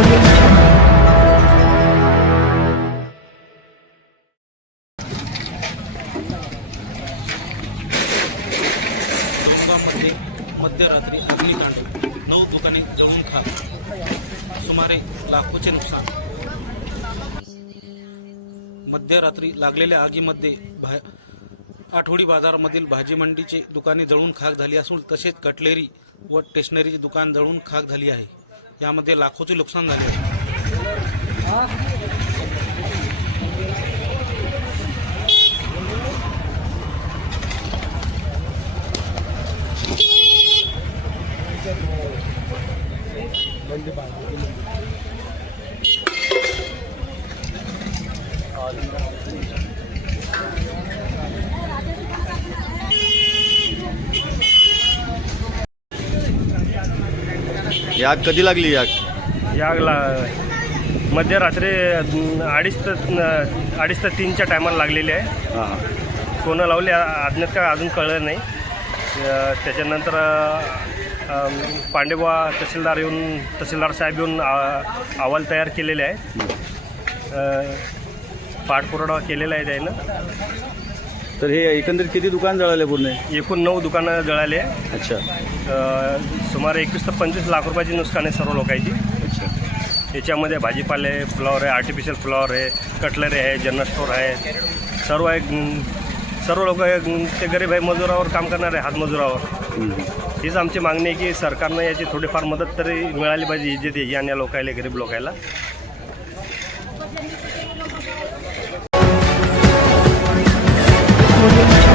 Audio मध्यरात्री अग्निकांड नऊ दुकाने जळून खाक. सुमारे लाखोचे नुकसान. मध्यरात्री लागलेल्या आगीमध्ये भा आठवडी बाजारामधील भाजी मंडीचे दुकाने जळून खाक झाली असून तसेच कटलेरी व स्टेशनरीचे दुकान जळून खाक झाली आहे. यामध्ये लाखोचे नुकसान झाले आहे. ही आग कधी लागली ही आग यागला मध्यरात्री अं, अडीच ते अडीच ते तीनच्या टायमाला लागलेली आहे. हां. हां कोणं लावली आ- अज्ञात काय अजून कळलं नाही. अं, त्याच्यानंतर अं, पांडेबा तहसीलदार येऊन तहसीलदार साहेब येऊन आ- अहवाल तयार केलेले आहे. अं, पाठपुरावा केलेला आहे त्यानं. तर हे एकंदरीत किती दुकान जळाले पूर्ण? एकूण नऊ दुकानं जळाले. आहे अच्छा. अं, सुमारे एकवीस ते पंचवीस लाख रुपयाची नुकसान आहे सर्व लोकांची. अच्छा. याच्यामध्ये भाजीपाले फ्लॉवर आहे आर्टिफिशियल फ्लॉवर आहे कटलरी आहे जनरल स्टोर आहे. सर्व आहे अं, सर्व लोक ते गरीब आहे मजुरावर काम करणारे हातमजुरावर. हम्म. हीच आमची मागणी आहे की सरकारनं याची थोडीफार मदत तरी मिळाली पाहिजे इज्जत आणि या लोकायला गरीब लोकायला. 我うで。